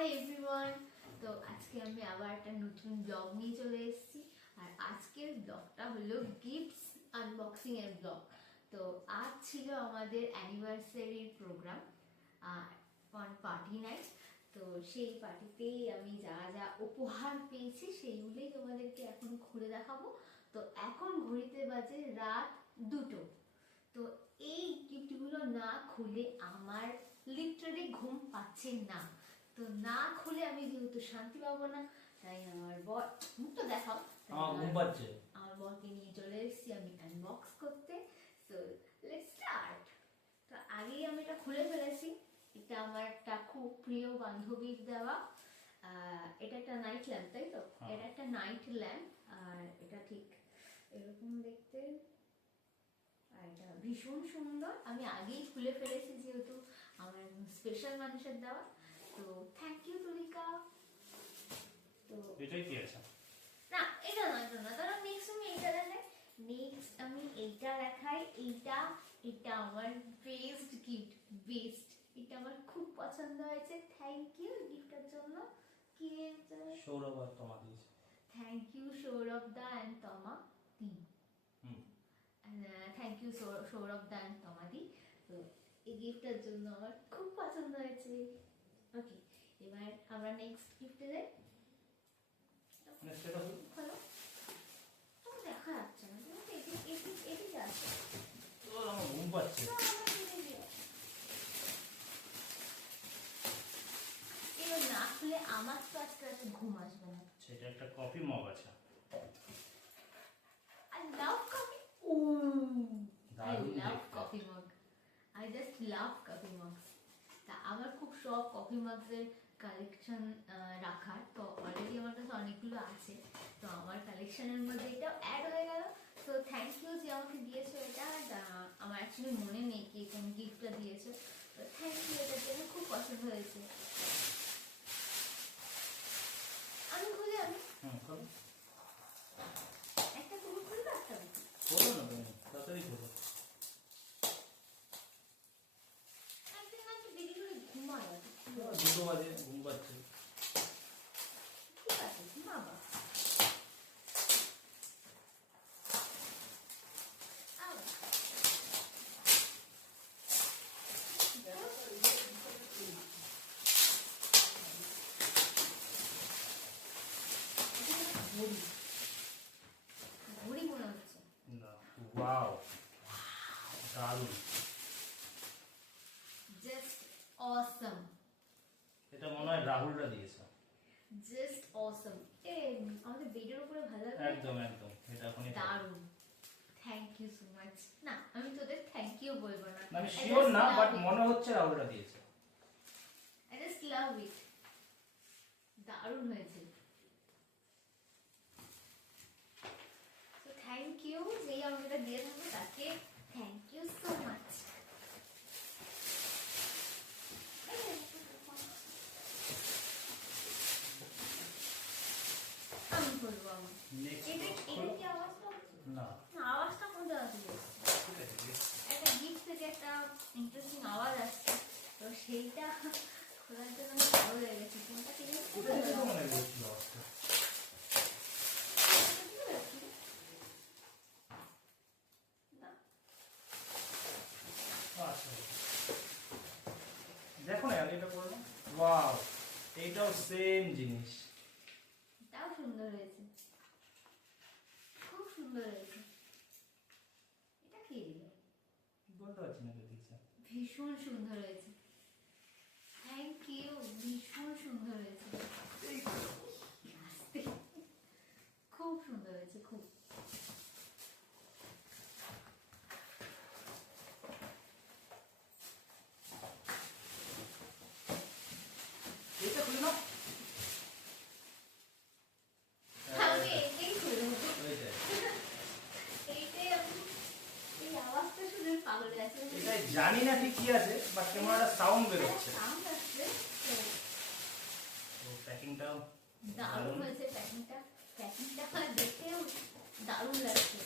Hi everyone. তো আজকে আমি আবার একটা নতুন ব্লগ নিয়ে চলে এসেছি। আর আজকের ব্লগটা হলো গিফটস আনবক্সিং এর ব্লগ। তো আজ ছিল আমাদের অ্যানিভার্সারির প্রোগ্রাম, পার্টি নাইট। তো সেই পার্টিতেই আমি যা যা উপহার পেয়েছি সেইগুলোই তোমাদেরকে এখন ঘুরে দেখাবো। তো এখন ঘড়িতে বাজে রাত 2টো। তো এই গিফটগুলো না খুলে আমার লিটারালি ঘুম পাচ্ছে না। তো না খুলে আমি যেহেতু শান্তি পাবো না, তাই আমার বর মুখটা দেখাও, আমার বরকে নিয়ে চলে এসেছি আমি আনবক্স করতে। So let's start. তো আগেই আমি এটা খুলে ফেলেছি। এটা আমার একটা খুব প্রিয় বান্ধবীর দেওয়া। এটা একটা নাইট ল্যাম্প, তাই তো? এটা একটা নাইট ল্যাম্প, আর এটা ঠিক এরকম দেখতে। আর এটা ভীষণ সুন্দর। আমি আগেই খুলে ফেলেছি যেহেতু আমার স্পেশাল মানুষের দেওয়া। তো থ্যাংক ইউ তুলিকা। তো এটাই কি আছে? না, এটা না, এটা না। তাহলে নেক্সট আমি এইটা দেখাই। নেক্সট আমি এইটা দেখাই। এটা আমার বেস্ট গিফট, বেস্ট। এটা আমার খুব পছন্দ হয়েছে। থ্যাংক ইউ গিফটের জন্য। কি হয়েছে? সৌরভ আর তোমা দিয়েছে। Thank you Sourav da and Toma di. Thank you Sourav da and তমাদি। তো এই গিফটের জন্য আমার খুব পছন্দ হয়েছে। ওকে, এবার আমরা নেক্সট গিফটে যাই। নেক্সট এটা হলো হলো তো দেখা যাচ্ছে না, তুমি তো এটি যাচ্ছে। তো আমার ঘুম পাচ্ছে। এবার না খুলে আমার তো আজকে রাতে ঘুম আসবে না। সেটা একটা কফি মগ আছে। I love coffee. I love coffee mug. I just love coffee mugs. তা আমার খুব শখ কফি মাগসের কালেকশন রাখার। তো অলরেডি আমার কাছে অনেকগুলো আছে। তো আমার কালেকশনের মধ্যে এটাও অ্যাড হয়ে গেল। তো থ্যাংক ইউ যে আমাকে দিয়েছো এটা। আমার অ্যাকচুয়ালি মনে নেই কি কোন গিফটটা দিয়েছো। তো থ্যাংক ইউ, এটার জন্য খুব পছন্দ হয়েছে। আমি খুলে খোলো। একটা তুমি খুলবে, একটা আমি। খোলো না তুমি, তাড়াতাড়ি খোলো। একদিন না একটু দেরি করে ঘুমায়। 2 বাজে, ঘুম পাচ্ছে। ঠিক আছে, ঘুমাবা। ঘড়ি মনে হচ্ছে। না, ওয়াও, দারুণ। জাস্ট অসম, এটা মনে হয় রাহুলরা দিয়েছে। জাস্ট অসম। আমাদের বেডের উপরে ভালো লাগে। একদম একদম, এটা এখনই দারুণ। Thank you so much. না, আমি তোদের থ্যাংক ইউ বলবো না। আমি শিওর না, বাট মনে হচ্ছে রাহুলরা দিয়েছে। I just love it. দারুণ হয়েছে। তো থ্যাংক ইউ, যেই আমাকে এটা দিয়ে থাকবে তাকে থ্যাংক ইউ সো মাচ। আমি বলবো আমার নেক্সট এটা কি আওয়াজটা হচ্ছে? না, না, আওয়াজটা কোন জায়গা থেকে এসছে? ঠিক আছে। একটা গিফট থেকে একটা ইন্টারেস্টিং আওয়াজ আসছে। তো সেইটা খোলার জন্য আমি ভালো হয়ে গেছি। কোনটা থেকে এটা থেকে তো মনে হচ্ছিল আওয়াজটা। আচ্ছা, দেখো না আমি এটা করলাম। ওয়াও, এইটাও সেম জিনিস। এটাও সুন্দর হয়েছে, খুব সুন্দর হয়েছে। এটা কে দিল? বলতে পারছি না কে দিয়েছে। ভীষণ সুন্দর হয়েছে। থ্যাংক ইউ, ভীষণ সুন্দর হয়েছে। আস্তে, খুব সুন্দর হয়েছে, খুব। এটা খুলে নাও। আমি এটাই খুলবো। ওই যে, এইটাই আমি, এই আওয়াজটা শুনে পাগল আছে। এটা জানি না ঠিক কি আছে, বাট কেমন একটা সাউন্ড বের হচ্ছে। সাউন্ড আসছে। তো প্যাকিংটাও দারুণ হয়েছে। প্যাকিংটা দেখেও দারুণ লাগছে।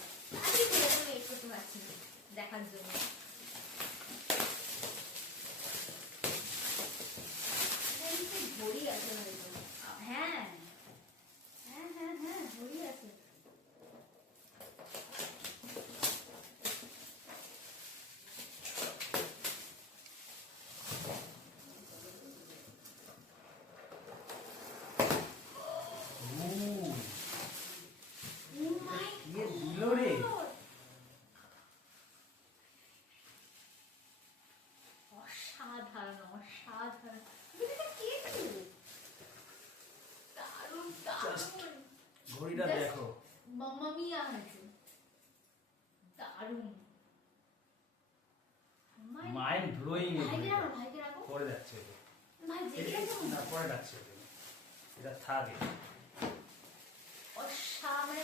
আমি খুলে আমি ওয়েট করতে পারছি না দেখার জন্য। এটা ঘড়ি আছে হয়তো। হ্যাঁ হ্যাঁ হ্যাঁ হ্যাঁ ঘড়ি আছে। Oh my ইয়ে দিল রে। God! অসাধারণ অসাধারণ। এটা কি ছিল? দারুণ দারুণ। ঘড়িটা Just দেখো। মাম্মা মিয়া আছে। দারুণ। Mind blowing. ভাইকে রাখো। পরে যাচ্ছে এটা। ভাই এটা দেখে না পরে যাচ্ছে এটা থাকে। মানে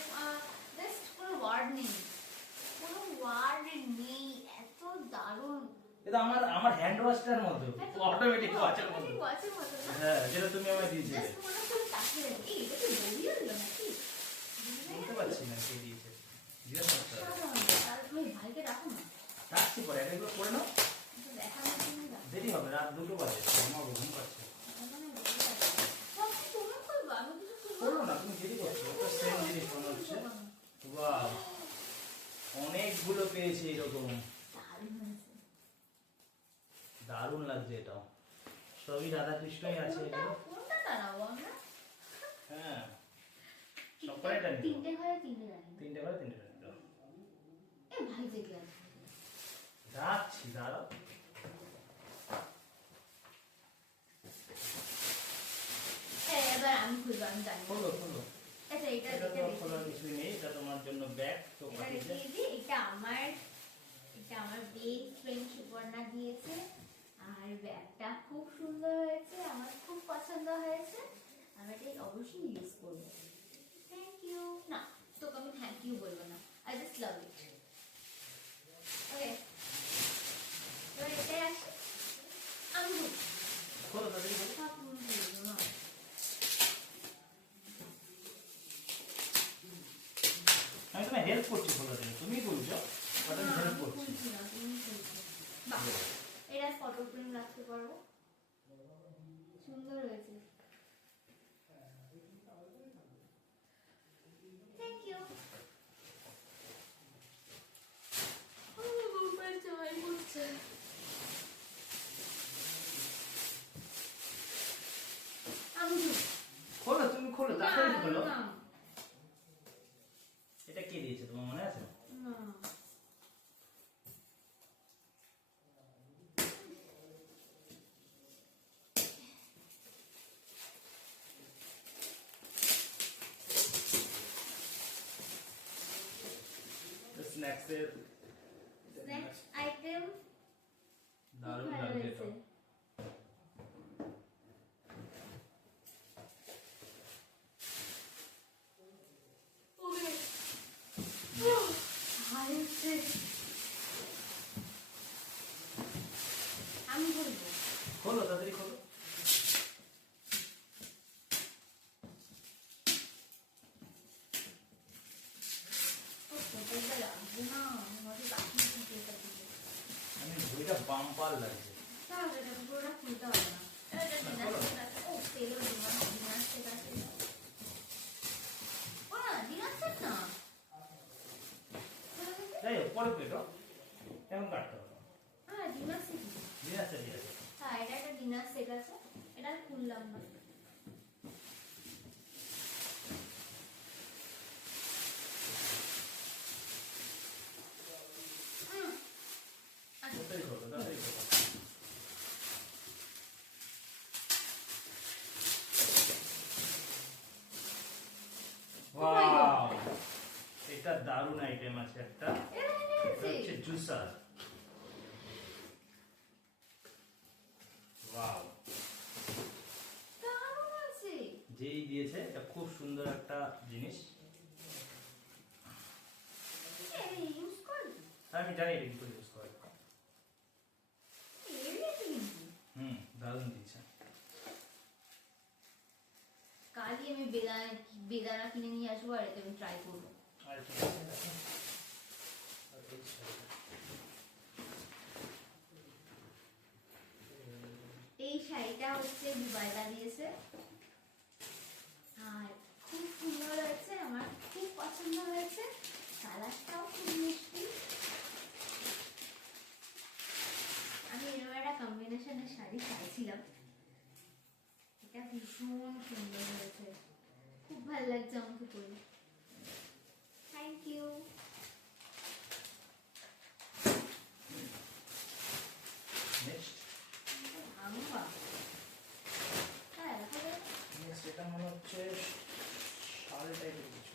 জাস্ট কোনো ওয়ার্ড নেই, কোনো ওয়ার্ড নেই, এত দারুণ। এটা আমার হ্যান্ড ওয়াশটার মতো অটোমেটিক ওয়াচের মতো। ওয়াচের মতো না? হ্যাঁ যেটা তুমি আমায় দিয়েছিলে। জাস্ট মনে হচ্ছে তাকিয়ে রাখি। এই এটা কি বলি হলো নাকি? বলতে পারছি না কে দিয়েছে। জিজ্ঞাসা করতে হবে। সাধারণ। আর তুমি ভাইকে রাখো না। রাখছি পরে এগুলো করে নাও। এটা দেখানোর জন্য রাখো। দেরি হবে রাত 2টো বাজে। আমার ঘুম পাচ্ছে। মানে বলি রাখো। সব তুমি করবা, আমি কিছু করবো করো না তুমি দেরি করছো। ওটা সেম জিনিস মনে হচ্ছে। বাহ অনেকগুলো পেয়েছি এরকম। দারুণ হয়েছে। দারুণ লাগছে এটাও। সবই রাধাকৃষ্ণই আছে এগুলো। কোনটা দাঁড়াবো আমরা? হ্যাঁ সবকটাই টানি। তিনটে ঘরে তিনটে রাখি। তিনটে করে তিনটে টানি দাও। এ ভাই জেগে আছে। যাচ্ছি দাঁড়াও। এবার আমি খুলবো, আমি জানি। খোলো খোলো। আচ্ছা এটা এটা এটা তো খোলার কিছুই নেই। এটা তোমার জন্য ব্যাগ তো এটা পাঠিয়েছে। দেখিয়ে দিই, এটা আমার বেস্ট ফ্রেন্ড সুপর্ণা দিয়েছে। আর ব্যাগটা খুব সুন্দর হয়েছে, আমার খুব পছন্দ হয়েছে। আমি এটা অবশ্যই ইউজ করবো। Thank you. না তোকে আমি থ্যাংক ইউ বলবো না, আই জাস্ট লাভ ইট। ওকে এবার এটাই আসে। আমি খোলো তাড়াতাড়ি খোলো। সব বলবো না। আমি তোমায় হেল্প করছি খোলাতে। তুমি বলছো বাট আমি হেল্প করছি। খুলছি না, তুমি খুলছো। বাহ, এটা ফটো ফ্রেম রাখতে পারবো। সুন্দর হয়েছে। Thank you. মোবাইল চাই করছে। আমি খোলো তুমি খোলো তাড়াতাড়ি খোলো। না এটা কে দিয়েছে তোমার মনে আছে? না স্ন্যাক্স এর স্ন্যাক্স আইটেম দারুণ লাগছে এটা। আমি বলবো খোলো তাড়াতাড়ি খোলো। আমি ঘড়িটা বাম্পার লাগছে। খুলতে হবে না। ও তেল ডিনার সেট আছে। ও না ডিনার সেট না। যাই হোক পরে পেটো এখন কাটতে হবে। হ্যাঁ ডিনার সেট। ঠিক আছে ঠিক আছে। হ্যাঁ এটা একটা ডিনার সেট আছে, এটা খুললাম না। তাড়াতাড়ি খোলো তাড়াতাড়ি খোলো। ওয়াও এটা দারুণ আইটেম আছে একটা। এটা হচ্ছে জুসার। ওয়াও দারুণ আছে। যেই দিয়েছে এটা খুব সুন্দর একটা জিনিস। ইউজ কর। আমি জানি এটা কিন্তু ইউজ করে। দারুণ দিয়েছে। কালই আমি বেদানা কিনে নিয়ে আসবো আর এটা আমি ট্রাই করবো। আরেকটা দেখো। এই শাড়িটা হচ্ছে দুবাইদা দিয়েছে আর খুব সুন্দর হয়েছে, আমার খুব পছন্দ হয়েছে, কালারটাও খুব মিষ্টি। আমি এরকম একটা কম্বিনেশনের শাড়ি চাইছিলাম, এটা ভীষণ সুন্দর হয়েছে, খুব ভালো লাগছে আমাকে পরে। Thank you. নেক্সট আম্মা হ্যাঁ দেখা যায়। নেক্সট এটা মনে হচ্ছে শাল টাইপের কিছু।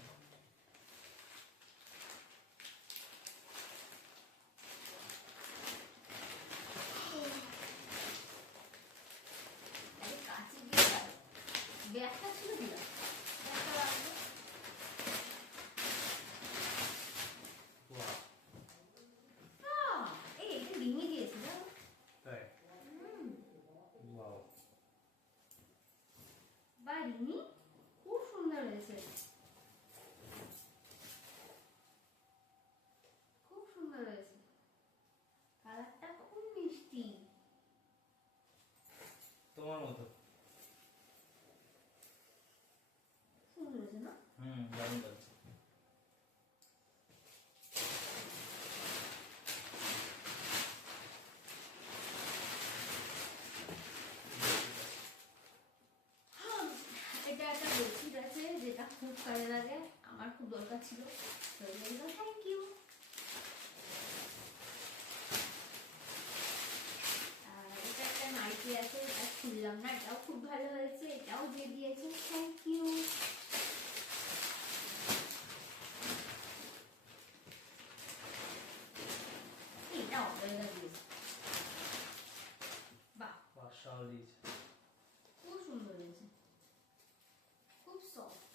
আরে কাঁচি দিয়ে দাও। ব্যাগটা ছিল দিলাম, ব্যাগটা রাখবো। Wow, এই এটা ডিঙি দিয়েছে না? তাই wow, বা রিমি খুব সুন্দর হয়েছে, খুব সুন্দর হয়েছে, কালারটা খুব মিষ্টি, তোমার মতো। সুন্দর হয়েছে না? দারুণ লাগছে। এটা একটা বেডশিট আছে যেটা খুব কাজে লাগে, আমার খুব দরকার ছিল, তো থ্যাংক ইউ। আর এটা একটা নাইটি আছে, এটা খুললাম না, এটাও খুব ভালো হয়েছে, এটাও দিয়ে দিয়েছে, থ্যাংক ইউ। এটা অর্ডার দিয়েছে, বাহ শাল দিয়েছে। খুব সুন্দর হয়েছে, খুব সফট,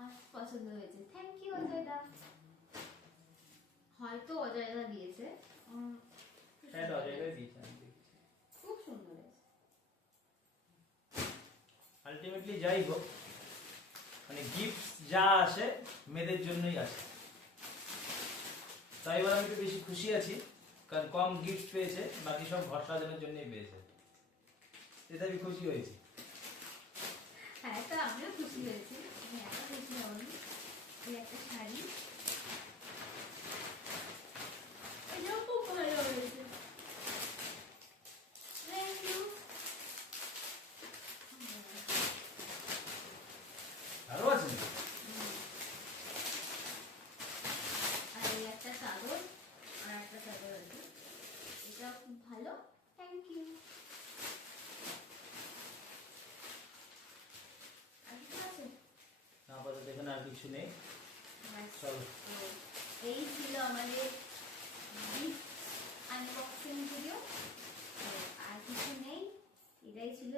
আর পছন্দ হয়েছে, থ্যাংক ইউ অজয়দা। হয়তো অজয়দা দিয়েছে, হ্যাঁ তো অজয় দিয়েছে, আমি দেখছি। খুব সুন্দর হয়েছে। আলটিমেটলি যাই হোক, মানে গিফট যা আসে মেয়েদের জন্যই আসে, তাই এবার আমি একটু বেশি খুশি আছি, কারণ কম গিফট পেয়েছে, বাকি সব ঘর সাজানোর জন্যই পেয়েছে, এতে আমি খুশি হয়েছি। হ্যাঁ তো আমিও খুশি হয়েছি, আমি এত খুশি হইনি। এই একটা শাড়ি, এটাও খুব ভালো হয়েছে, থ্যাংক ইউ। আরো আছে আর এই একটা চাদর, আর একটা চাদর আছে, এটাও খুব ভালো, থ্যাংক ইউ। আর কিছু আছে? আপাতত এখানে আর কিছু নেই। ব্যাস। চলো। তো এই ছিল আমাদের গিফট আনবক্সিং ভিডিও, আর কিছু নেই, এটাই ছিল।